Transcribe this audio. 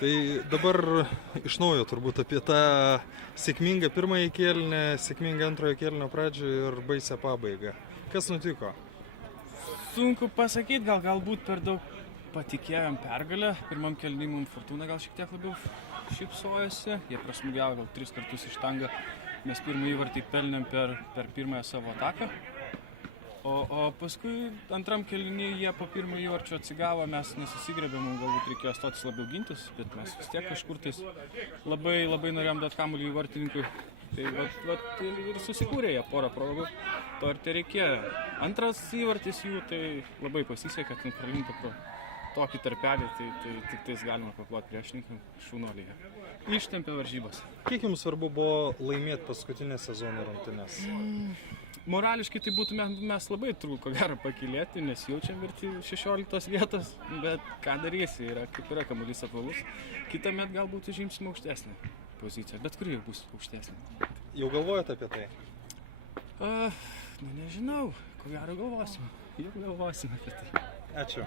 Tai dabar iš naujo turbūt apie tą sėkmingą pirmąjį kėlinį, sėkmingą antrojo kėlinio pradžią ir baisią pabaigą. Kas nutiko? Sunku pasakyti, galbūt per daug patikėjom pergalę. Pirmam kėliny mums Fortuna gal šiek tiek labiau šypsojosi. Jie prasmūgiavo gal 3 kartus iš štangą. Mes pirmą įvartį pelnėm per pirmąją savo ataką. O paskui antram kėlinį jie po pirmo įvarčio atsigavo, mes nesusigrebėm, galbūt reikėjo stotis labiau gintis, bet mes vis tiek kažkur tais labai norėjom duoti kamuolį į vartininkui. Tai ir susikūrė jie porą progų, to ir tai reikėjo. Antras įvartis jų, tai labai pasisekė, kad pralinta pro tokį tarpelį, tai tik tais galima paploti priešininkam šaunuolyje. Ištempė varžybas. Kiek jums svarbu buvo laimėti paskutinę sezono rungtynes? Morališkai tai būtume mes labai ko gero pakylėti, nes jaučiam virti 16 vietos, bet ką darysi, kaip yra kamuolys apvalus. Kitąmet galbūt užimsime aukštesnę poziciją, bet kuri jau bus aukštesnė. Jau galvojate apie tai? Nežinau, ko gero galvosime. Jau galvosime apie tai. Ačiū.